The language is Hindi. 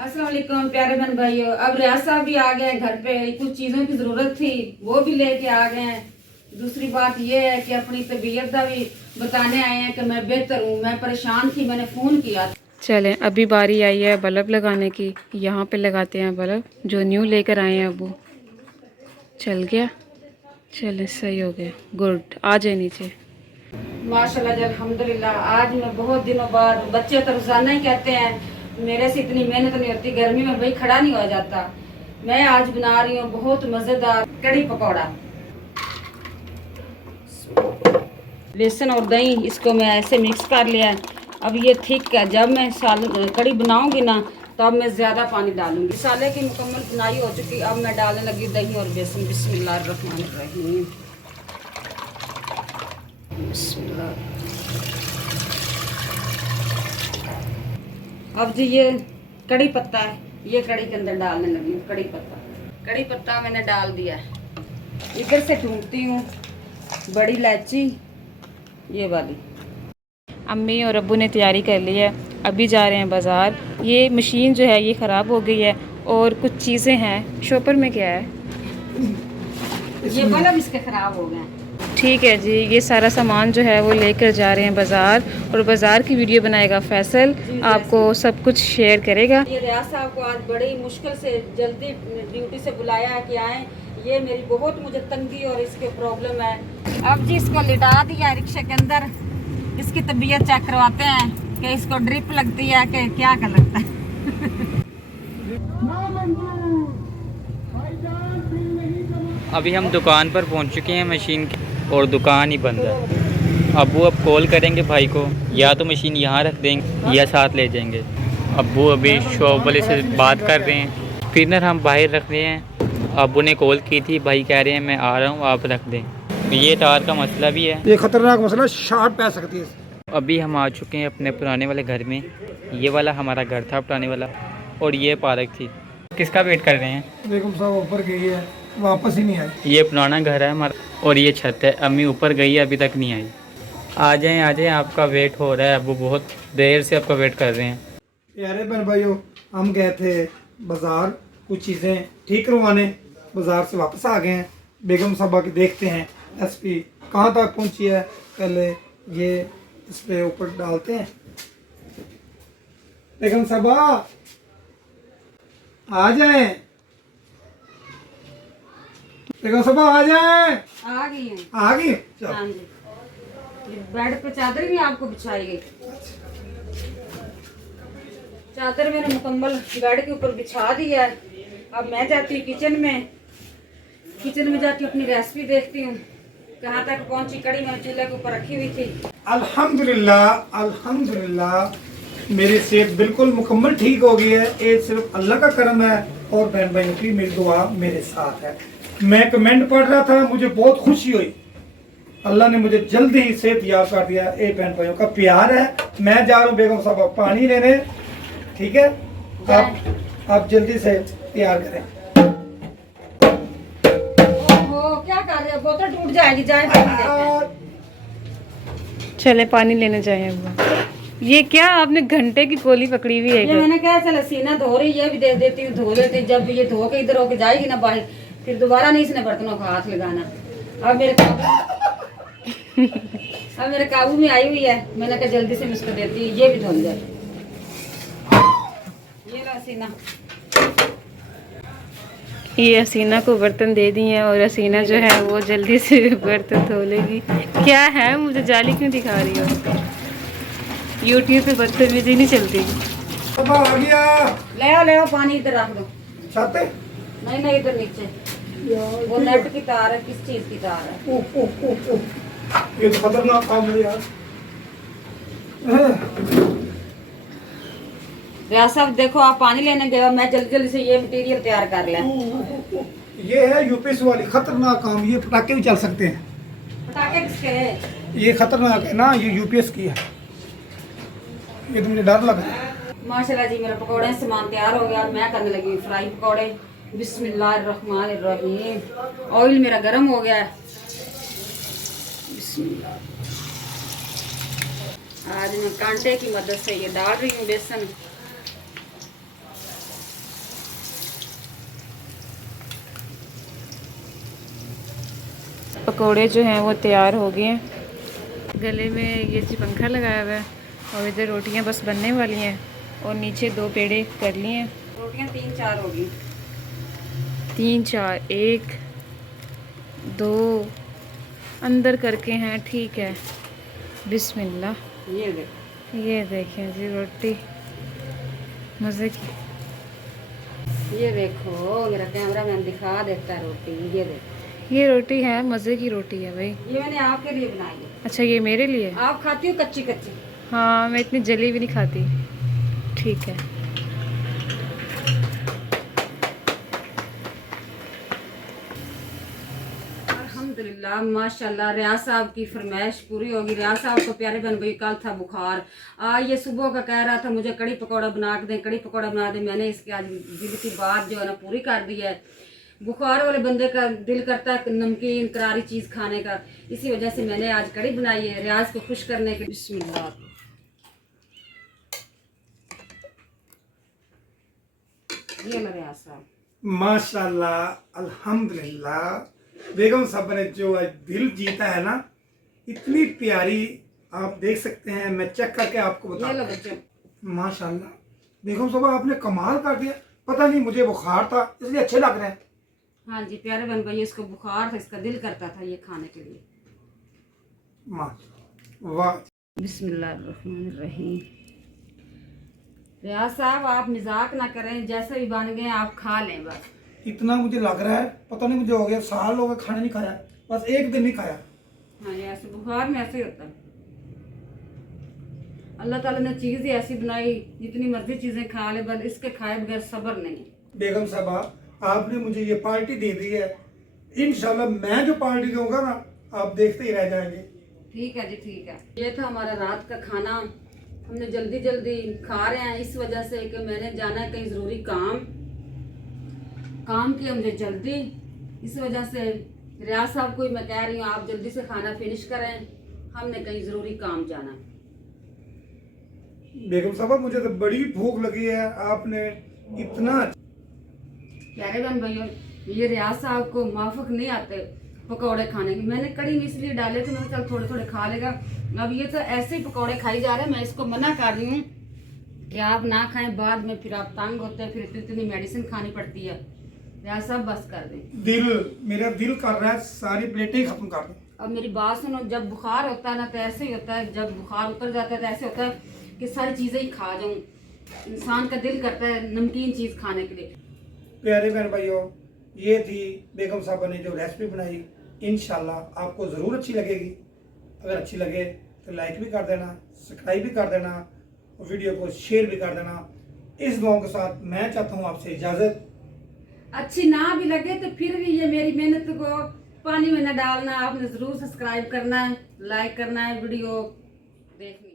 अस्सलाम वालेकुम प्यारे बहन भाइयों। अब रियाज साहब भी आ गए घर पे, कुछ चीज़ों की ज़रूरत थी वो भी लेके आ गए हैं। दूसरी बात ये है कि अपनी तबीयत का भी बताने आए हैं कि मैं बेहतर हूँ। मैं परेशान थी, मैंने फ़ोन किया। चलें, अभी बारी आई है बल्ब लगाने की। यहाँ पे लगाते हैं बल्ब जो न्यू लेकर आए हैं अबू। चल गया, चले सही हो गया, गुड। आ जाए नीचे। माशाल्लाह जी, अल्हम्दुलिल्लाह। आज मैं बहुत दिनों बाद, बच्चे तो रोज़ाना ही कहते हैं मेरे से इतनी मेहनत नहीं होती, गर्मी में भाई खड़ा नहीं हो जाता। मैं आज बना रही हूँ बहुत मज़ेदार कड़ी पकौड़ा। बेसन और दही इसको मैं ऐसे मिक्स कर लिया है। अब ये ठीक है, जब मैं कड़ी बनाऊंगी ना तब मैं ज़्यादा पानी डालूंगी। मसाले की मुकम्मल बुनाई हो चुकी, अब मैं डालने लगी दही और बेसन। बिस्मिल्लाहिर्रहमानिर्रहीम। बिस्मिल्लाह। अब जी ये कड़ी पत्ता है, ये कड़ी के अंदर डालने लगी हूँ। कड़ी पत्ता मैंने डाल दिया है। इधर से ढूंढती हूँ बड़ी इलायची, ये वाली। अम्मी और अब्बू ने तैयारी कर ली है, अभी जा रहे हैं बाज़ार। ये मशीन जो है ये ख़राब हो गई है और कुछ चीज़ें हैं। शॉपर में क्या है? ये बल्ब इसके ख़राब हो गए। ठीक है जी, ये सारा सामान जो है वो लेकर जा रहे हैं बाज़ार और बाज़ार की वीडियो बनाएगा फैसल, आपको सब कुछ शेयर करेगा। ये रियाज साहब को आज बड़ी मुश्किल से जल्दी ड्यूटी से बुलाया है कि आए। ये मेरी बहुत मुझे तंगी और इसके प्रॉब्लम है। अब जी इसको लिटा दिया रिक्शे के अंदर। इसकी तबीयत चेक करवाते हैं कि इसको ड्रिप लगती है कि क्या कर लगता है। अभी हम दुकान पर पहुंच चुके हैं मशीन की, और दुकान ही बंद है। अब्बू अब कॉल करेंगे भाई को, या तो मशीन यहाँ रख देंगे या साथ ले जाएंगे। अब्बू अभी शॉप वाले से बात कर रहे हैं, स्पिनर हम बाहर रख रहे हैं। अब्बू ने कॉल की थी, भाई कह रहे हैं मैं आ रहा हूँ, आप रख दें। ये तार का मसला भी है, ये खतरनाक मसला, शार्ट पै सकती है। अभी हम आ चुके हैं अपने पुराने वाले घर में। ये वाला हमारा घर था पुराने वाला, और ये पार्क थी। किसका वेट कर रहे हैं? बेगम साहब ऊपर गई है, वापस ही नहीं आई। ये पुराना घर है हमारा, और ये छत है। अम्मी ऊपर गई है, अभी तक नहीं आई। आ जाएं, आपका वेट हो रहा है। अब वो बहुत देर से आपका वेट कर रहे हैं। यारे बहन भाइयों, हम गए थे बाज़ार कुछ चीज़ें ठीक करवाने, बाज़ार से वापस आ गए हैं। बेगम साहबा की देखते हैं एसपी कहाँ तक पहुँची है। पहले ये इस पे ऊपर डालते हैं। बेगम साहबा आ जाएं, बेगम साहबा आ जाएं। आ गई है। आ गई। हाँ जी, ये बेड पे चादर भी आपको बिछाई गई। चादर मैंने मुकम्मल बेड के ऊपर बिछा दी है। अब मैं जाती हूँ किचन में। किचन में जाके अपनी रेसिपी देखती हूँ कहाँ तक पहुँची। कड़ी मैंने चूल्हे के ऊपर रखी हुई थी। अल्हम्दुलिल्लाह, अल्हम्दुलिल्लाह मेरी सेहत बिल्कुल मुकम्मल ठीक हो गई है। ये सिर्फ अल्लाह का करम है और बहन भाइयों की मेरी दुआ मेरे साथ है। मैं कमेंट पढ़ रहा था, मुझे बहुत खुशी हुई। अल्लाह ने मुझे जल्दी ही सेहत याब कर दिया। ये बहन भाइयों का प्यार है। मैं जा रहा हूँ बेगम साहब पानी लेने, ठीक है? आप जल्दी से तैयार करें। ओहो, क्या कर रहे हो? बोतल टूट जाएगी। जाए पानी लेते हैं। चले पानी लेने जाए अब्बू। ये क्या आपने घंटे की गोली पकड़ी हुई ये है? मैंने कहा चलो सीना धो रही है, भी दे देती हूँ, धो लेती। जब ये धो के इधर होके जाएगी ना बाहर, फिर दोबारा नहीं इसने बर्तनों को हाथ लगाना। अब मेरे काबू में आई हुई है। मैंने कहा जल्दी से मैं इसको देती हूँ, ये भी धुल जाए। ये लो सीना। ये हसीना को बर्तन दे दिए हैं और हसीना जो है वो जल्दी से बर्तन धो लेगी। क्या है, मुझे जाली क्यों दिखा रही हो? यूट्यूब पे बदतमीजी नहीं चलती। अब आ गया। ले आओ पानी इधर रख दो। छत पे? नहीं इधर नीचे। वो नेट की तार है, किस चीज की तार है? ये तो खतरनाक काम है यार। रियाज साहब देखो, आप पानी लेने गए हो, मैं जल्दी जल्दी से ये मटेरियल तैयार कर लें। ये है यूपीएस वाली खतरनाक काम। ये पटाखे भी चल सकते हैं। पटाखे किसके हैं? ये खतरनाक है ना, ये यूपीएस की है। ये तो मुझे डर लग रहा है। माशाल्लाह जी, मेरा पकौड़े सामान तैयार हो गया। मैं करने लगी फ्राई पकौड़े। बिस्मिल्लाहिर्रहमानिर्रहीम। ऑयल मेरा गर्म हो गया है। बिस्मिल्लाह। आज मैं कांटे की मदद से ये डाल रही हूँ बेसन। पकोड़े जो हैं वो तैयार हो गए हैं। गले में ये जी पंखा लगाया हुआ है और इधर रोटियां बस बनने वाली हैं और नीचे 2 पेड़े कर लिए हैं। रोटियां 3-4 होगी। 3 4 1 2 अंदर करके हैं, ठीक है। बिस्मिल्लाह। ये देखो, ये देखें जी रोटी मज़े की। ये देखो, मेरा कैमरा मैन दिखा देता है रोटी। ये देखो, ये रोटी है, मज़े की रोटी है भाई। ये मैंने आपके लिए बनाई है। अच्छा ये मेरे लिए? आप खाती हो कच्ची कच्ची? हाँ मैं इतनी जली भी नहीं खाती। ठीक है। अल्हम्दुलिल्लाह माशाल्लाह रियाज साहब की फरमाइश पूरी होगी। रियाज साहब को प्यारे बन भाई कल था बुखार, आज ये सुबह का कह रहा था मुझे कड़ी पकौड़ा बना के दें, कड़ी पकौड़ा बना दें। मैंने इसकी आज दिल की बात जो है ना पूरी कर दी है। बुखार वाले बंदे का दिल करता है नमकीन करारी चीज़ खाने का, इसी वजह से मैंने आज कड़ी बनाई है रियाज को खुश करने के। बिस्मिल्लाह। ये लो रियाज साहब। माशाल्लाह अल्हम्दुलिल्लाह बेगम साहब ने जो आज दिल जीता है ना, इतनी प्यारी आप देख सकते हैं। मैं चेक करके आपको ये लो बता। बच्चों। माशाल्लाह बेगम साहब आपने कमाल कर दिया। पता नहीं मुझे बुखार था इसलिए अच्छे लग रहे हैं। हाँ जी प्यारे बन भाई, इसको बुखार था, इसका दिल करता था ये खाने के लिए। माशाल्लाह वाह। बिस्मिल्लाहिर्रहमानिर्रहीम। रियाज साहब आप मजाक ना करें, जैसे भी बन गए आप खा लें बस। इतना मुझे लग रहा है, पता नहीं मुझे हो गया, साल हो गए खाना नहीं खाया, बस एक दिन नहीं खाया। हाँ ये ऐसे बुखार में ऐसे ही होता है। अल्लाह ताला ने चीज़ ही ऐसी बनाई, जितनी मर्जी चीज़ें खा ले, बस इसके खाए बगैर सब्र नहीं। बेगम साहबा आपने मुझे ये पार्टी दे दी है, इंशाल्लाह मैं जो पार्टी दूंगा ना आप देखते ही रह जाएंगे। ठीक है जी ठीक है। ये था हमारा रात का खाना, हमने जल्दी जल्दी खा रहे हैं इस वजह से कि मैंने जाना है कहीं ज़रूरी काम की मुझे जल्दी, इस वजह से रियाज साहब को ही मैं कह रही हूँ आप जल्दी से खाना फिनिश करें, हमने कहीं ज़रूरी काम जाना है। बेगम साहबा मुझे तो बड़ी भूख लगी है, आपने इतना। प्यारे बहन भाइयों, ये रियाज साहब को माफक नहीं आते पकौड़े खाने की। मैंने कड़ी में इसलिए डाले थे, मैंने चल थोड़े थोड़े खा लेगा। अब ये तो ऐसे ही पकौड़े खाई जा रहे हैं, मैं इसको मना कर रही हूँ कि आप ना खाएं, बाद में फिर आप तंग होते हैं, फिर इतनी मेडिसिन खानी पड़ती है। रियाज साहब बस कर दें। मेरा दिल कर रहा है सारी प्लेटें ही खत्म कर दें। अब मेरी बात सुनो, जब बुखार होता है ना तो ऐसे ही होता है, जब बुखार उतर जाता है तो ऐसे होता है कि सारी चीज़ें ही खा जाऊँ। इंसान का दिल करता है नमकीन चीज़ खाने के लिए। प्यारे बहन भाइयों, ये थी बेगम साहबा ने जो रेसिपी बनाई, इंशाल्लाह आपको ज़रूर अच्छी लगेगी। अगर अच्छी लगे तो लाइक भी कर देना, सब्सक्राइब भी कर देना और वीडियो को शेयर भी कर देना। इस दुआ के साथ मैं चाहता हूँ आपसे इजाज़त। अच्छी ना भी लगे तो फिर भी ये मेरी मेहनत को पानी में न डालना, आपने ज़रूर सब्सक्राइब करना है, लाइक करना है वीडियो देखने।